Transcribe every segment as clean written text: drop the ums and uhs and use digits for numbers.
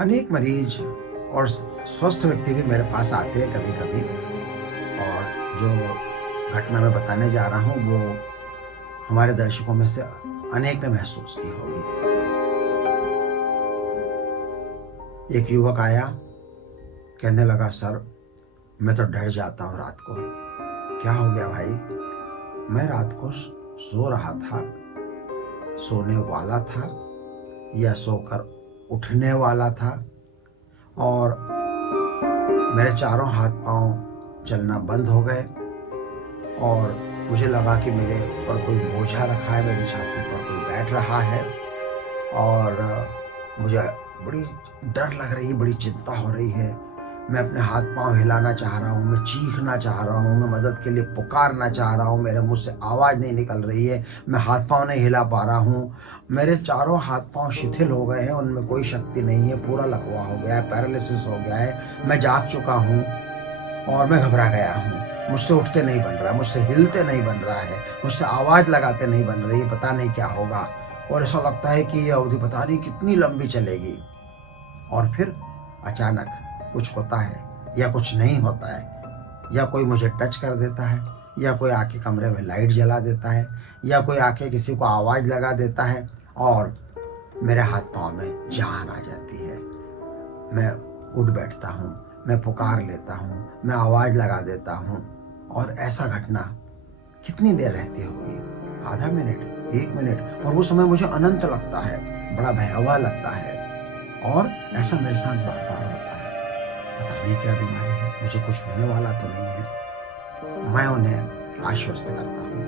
अनेक मरीज और स्वस्थ व्यक्ति भी मेरे पास आते हैं कभी-कभी, और जो घटना मैं बताने जा रहा हूँ वो हमारे दर्शकों में से अनेक ने महसूस की होगी। एक युवक आया, कहने लगा, सर मैं तो डर जाता हूँ रात को। क्या हो गया भाई? मैं रात को सो रहा था, सोने वाला था या सोकर उठने वाला था, और मेरे चारों हाथ पांव चलना बंद हो गए, और मुझे लगा कि मेरे ऊपर कोई बोझा रखा है, मेरी छाती पर कोई बैठ रहा है, और मुझे बड़ी डर लग रही है, बड़ी चिंता हो रही है। मैं अपने हाथ पांव हिलाना चाह रहा हूँ, मैं चीखना चाह रहा हूँ, मैं मदद के लिए पुकारना चाह रहा हूँ, मेरे मुंह से आवाज़ नहीं निकल रही है, मैं हाथ पांव नहीं हिला पा रहा हूँ। मेरे चारों हाथ पांव शिथिल हो गए हैं, उनमें कोई शक्ति नहीं है, पूरा लकवा हो गया है, पैरालिसिस हो गया है, मैं जाग चुका हूँ और मैं घबरा गया हूँ। मुझसे उठते नहीं बन रहा, मुझसे हिलते नहीं बन रहा है, मुझसे आवाज़ लगाते नहीं बन रही है, पता नहीं क्या होगा, और ऐसा लगता है कि ये अवधि पता नहीं कितनी लंबी चलेगी। और फिर अचानक कुछ होता है या कुछ नहीं होता है, या कोई मुझे टच कर देता है, या कोई आके कमरे में लाइट जला देता है, या कोई आके किसी को आवाज़ लगा देता है, और मेरे हाथ पाँव में जान आ जाती है। मैं उठ बैठता हूँ, मैं पुकार लेता हूँ, मैं आवाज़ लगा देता हूँ, और ऐसा घटना कितनी देर रहती होगी? आधा मिनट, 1 मिनट, और वो समय मुझे अनंत लगता है, बड़ा भयावह लगता है, और ऐसा मेरे साथ बार-बार होता है। पता नहीं क्या बीमारी है, मुझे कुछ होने वाला तो नहीं है। मैं उन्हें आश्वस्त करता हूँ,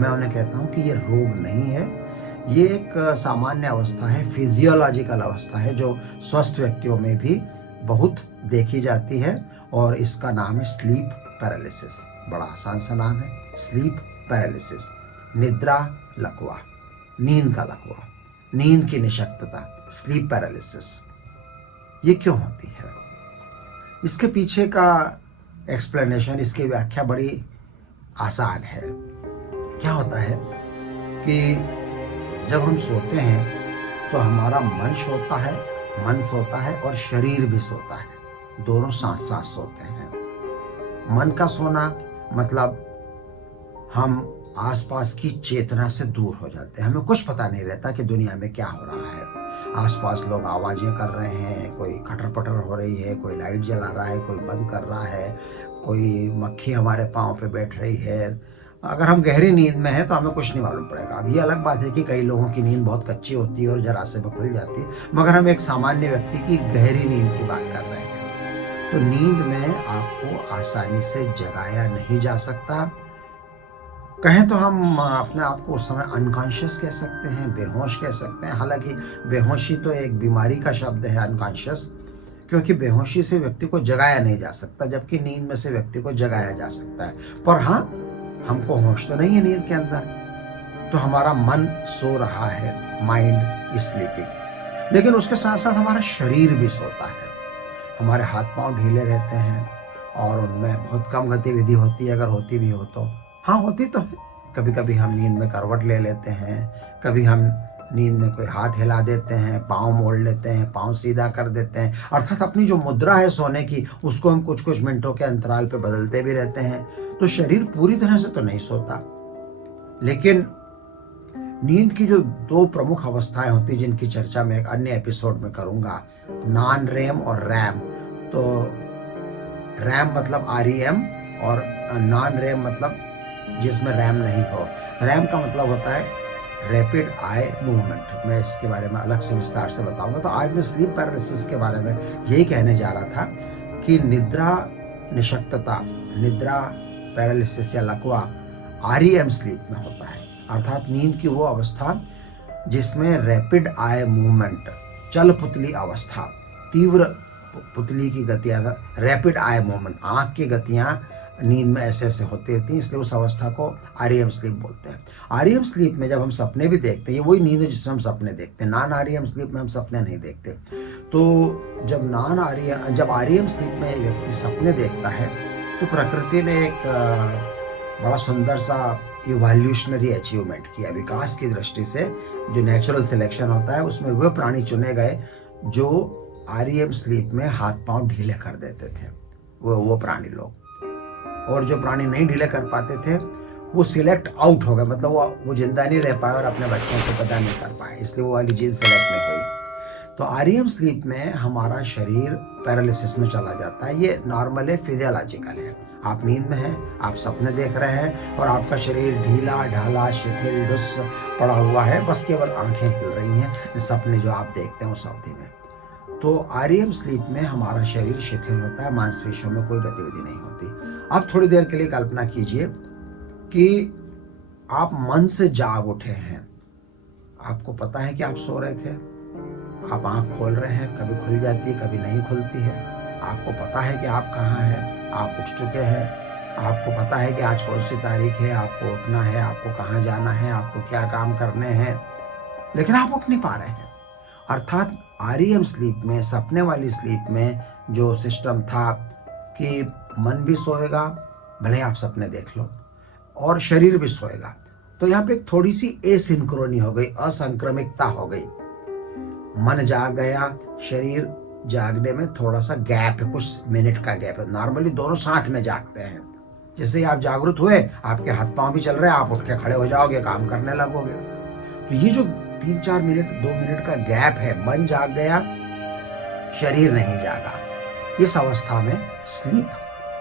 मैं उन्हें कहता हूँ कि ये रोग नहीं है, ये एक सामान्य अवस्था है, फिजियोलॉजिकल अवस्था है, जो स्वस्थ व्यक्तियों में भी बहुत देखी जाती है, और इसका नाम है स्लीप पैरालिसिस। बड़ा आसान सा नाम है, स्लीप पैरालिसिस, निद्रा लकवा, नींद का लकवा, नींद की निशक्तता, स्लीप पैरालिसिस। ये क्यों होती है? इसके पीछे का एक्सप्लेनेशन, इसकी व्याख्या बड़ी आसान है। क्या होता है कि जब हम सोते हैं तो हमारा मन सोता है और शरीर भी सोता है, दोनों साथ साथ सोते हैं। मन का सोना मतलब हम आसपास की चेतना से दूर हो जाते हैं, हमें कुछ पता नहीं रहता कि दुनिया में क्या हो रहा है। आसपास लोग आवाज़ें कर रहे हैं, कोई खटर-पटर हो रही है, कोई लाइट जला रहा है, कोई बंद कर रहा है, कोई मक्खी हमारे पाँव पे बैठ रही है। अगर हम गहरी नींद में हैं तो हमें कुछ नहीं मालूम पड़ेगा। अब ये अलग बात है कि कई लोगों की नींद बहुत कच्ची होती है और ज़रा से में खुल जाती है, मगर हम एक सामान्य व्यक्ति की गहरी नींद की बात कर रहे हैं। तो नींद में आपको आसानी से जगाया नहीं जा सकता। कहें तो हम अपने आप को उस समय अनकॉन्शियस कह सकते हैं, बेहोश कह सकते हैं। हालाँकि बेहोशी तो एक बीमारी का शब्द है, अनकॉन्शियस, क्योंकि बेहोशी से व्यक्ति को जगाया नहीं जा सकता, जबकि नींद में से व्यक्ति को जगाया जा सकता है। पर हाँ, हमको होश तो नहीं है नींद के अंदर, तो हमारा मन सो रहा है, माइंड इज स्लीपिंग, लेकिन उसके साथ-साथ हमारा शरीर भी सोता है। हमारे हाथ-पाँव ढीले रहते हैं और उनमें बहुत कम गतिविधि होती है, अगर होती भी हो तो। हाँ, होती तो है। कभी-कभी हम नींद में करवट ले लेते हैं, कभी हम नींद में कोई हाथ हिला देते हैं, पाँव मोड़ लेते हैं, पाँव सीधा कर देते हैं, अर्थात अपनी जो मुद्रा है सोने की, उसको हम कुछ-कुछ मिनटों के अंतराल पे बदलते भी रहते हैं। तो शरीर पूरी तरह से तो नहीं सोता। लेकिन नींद की जो 2 प्रमुख अवस्थाएँ होती हैं, जिनकी चर्चा मैं एक अन्य एपिसोड में करूँगा, नॉन रेम और रैम। तो रैम मतलब REM, और नॉन रैम मतलब जिसमें रैम नहीं हो। रैम का मतलब होता है रैपिड आई मूवमेंट। मैं इसके बारे में अलग से विस्तार से बताऊंगा। तो आज मैं स्लीप पैरालिसिस के बारे में यही कहने जा रहा था कि निद्रा निशक्तता, निद्रा पैरालिसिस या लकवा REM स्लीप में होता है, अर्थात नींद की वो अवस्था जिसमें रैपिड आई मूवमेंट, चल पुतली अवस्था, तीव्र पुतली की गतियाँ, रैपिड आई मूवमेंट, आँख की गतियाँ नींद में ऐसे-ऐसे होती रहती हैं, इसलिए उस अवस्था को REM स्लीप बोलते हैं। REM स्लीप में जब हम सपने भी देखते हैं, ये वही नींद है जिसमें हम सपने देखते हैं। नॉन REM स्लीप में हम सपने नहीं देखते। तो जब REM स्लीप में व्यक्ति सपने देखता है, तो प्रकृति ने एक बड़ा सुंदर सा इवोल्यूशनरी अचीवमेंट किया। विकास की दृष्टि से जो नेचुरल सिलेक्शन होता है, उसमें वह प्राणी चुने गए जो आरईएम स्लीप में हाथ पांव ढीले कर देते थे वो प्राणी लोग, और जो प्राणी नहीं ढीले कर पाते थे वो सिलेक्ट आउट हो गए, मतलब वो जिंदा नहीं रह पाए और अपने बच्चों को पैदा नहीं कर पाए, इसलिए वो वाली जीन सेलेक्ट नहीं हुई। तो आरईएम स्लीप में हमारा शरीर पैरालिसिस में चला जाता है। ये नॉर्मल है, फिजियोलॉजिकल है। आप नींद में हैं, आप सपने देख रहे हैं और आपका शरीर ढीला ढाला शिथिल डुस पड़ा हुआ है, बस केवल आंखें हिल रही हैं सपने जो आप देखते हैं उस अवधि में। तो आरईएम स्लीप में हमारा शरीर शिथिल होता है, मांसपेशियों में कोई गतिविधि नहीं होती। अब थोड़ी देर के लिए कल्पना कीजिए कि आप मन से जाग उठे हैं, आपको पता है कि आप सो रहे थे, आप आंख खोल रहे हैं, कभी खुल जाती है कभी नहीं खुलती है, आपको पता है कि आप कहाँ हैं, आप उठ चुके हैं, आपको पता है कि आज कौन सी तारीख है, आपको उठना है, आपको कहाँ जाना है, आपको क्या काम करने हैं, लेकिन आप उठ नहीं पा रहे हैं। अर्थात आरईएम स्लीप में, सपने वाली स्लीप में जो सिस्टम था कि मन भी सोएगा, भले आप सपने देख लो, और शरीर भी सोएगा, तो यहाँ पे थोड़ी सी एसिंक्रोनी हो गई, असंक्रमिकता हो गई। मन जाग गया, शरीर जागने में थोड़ा सा गैप है, कुछ मिनट का गैप है। नॉर्मली दोनों साथ में जागते हैं। जैसे ही आप जागरूक हुए, आपके हाथ पांव भी चल रहे हैं, आप उठ के खड़े हो जाओगे, काम करने लगोगे। तो ये जो 3-4 मिनट 2 मिनट का गैप है, मन जाग गया, शरीर नहीं जागा, इस अवस्था में स्लीप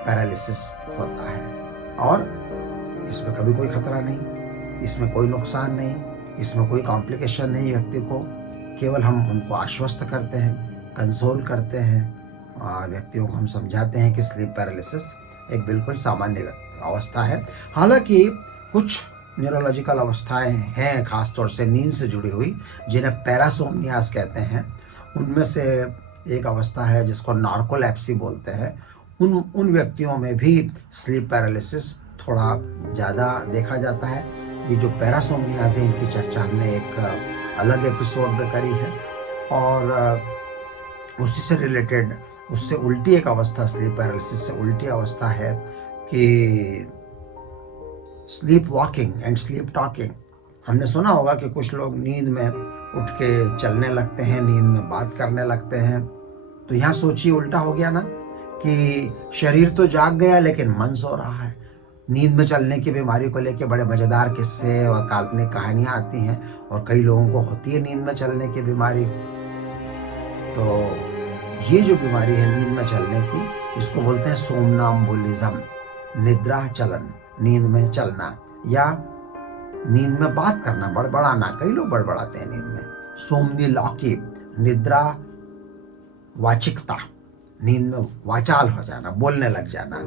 पैरालिसिस होता है। और इसमें कभी कोई खतरा नहीं, इसमें कोई नुकसान नहीं, इसमें कोई कॉम्प्लिकेशन नहीं व्यक्ति को। केवल हम उनको आश्वस्त करते हैं, कंसोल करते हैं, व्यक्तियों को हम समझाते हैं कि स्लीप पैरालिसिस एक बिल्कुल सामान्य अवस्था है। हालांकि कुछ न्यूरोलॉजिकल अवस्थाएं हैं, खासतौर से नींद से जुड़ी हुई, जिन्हें पैरासोमनियास कहते हैं। उनमें से एक अवस्था है जिसको नार्कोलेप्सी बोलते हैं। उन व्यक्तियों में भी स्लीप पैरालिसिस थोड़ा ज़्यादा देखा जाता है। ये जो पैरासोमनियास है, इनकी चर्चा हमने एक अलग एपिसोड में करी है। और उसी से रिलेटेड, उससे उल्टी एक अवस्था, स्लीप पैरालिसिस से उल्टी अवस्था है कि sleep walking and sleep talking. हमने सुना होगा कि कुछ लोग नींद में उठ के चलने लगते हैं, नींद में बात करने लगते हैं। तो यहाँ सोचिए, उल्टा हो गया ना, कि शरीर तो जाग गया लेकिन मन सो रहा है। नींद में चलने की बीमारी को लेके बड़े मजेदार किस्से और काल्पनिक कहानियां आती हैं, और कई लोगों को होती है नींद में चलने की बीमारी। तो ये जो बीमारी है नींद में चलने की, इसको बोलते हैं सोमनाम्बुलिज्म, निद्रा चलन, नींद में चलना या नींद में बात करना, बड़बड़ाना। कई लोग बड़बड़ाते हैं नींद में। सोमनिलॉकी, निद्रा वाचिकता, नींद में वाचाल हो जाना, बोलने लग जाना।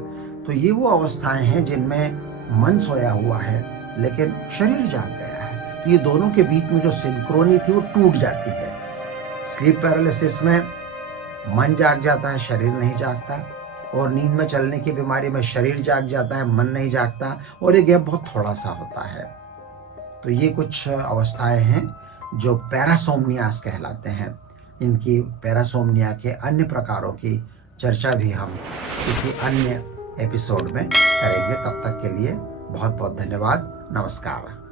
तो ये वो अवस्थाएं हैं जिनमें मन सोया हुआ है लेकिन शरीर जाग गया है। तो ये दोनों के बीच में जो सिंक्रोनी थी वो टूट जाती है। स्लीप पैरालिसिस में मन जाग जाता है, शरीर नहीं जागता, और नींद में चलने की बीमारी में शरीर जाग जाता है, मन नहीं जागता, और ये गैप बहुत थोड़ा सा होता है। तो ये कुछ अवस्थाएं हैं जो पैरासोमनियास कहलाते हैं। इनकी पैरासोमनिया के अन्य प्रकारों की चर्चा भी हम किसी अन्य एपिसोड में करेंगे। तब तक के लिए बहुत बहुत धन्यवाद। नमस्कार।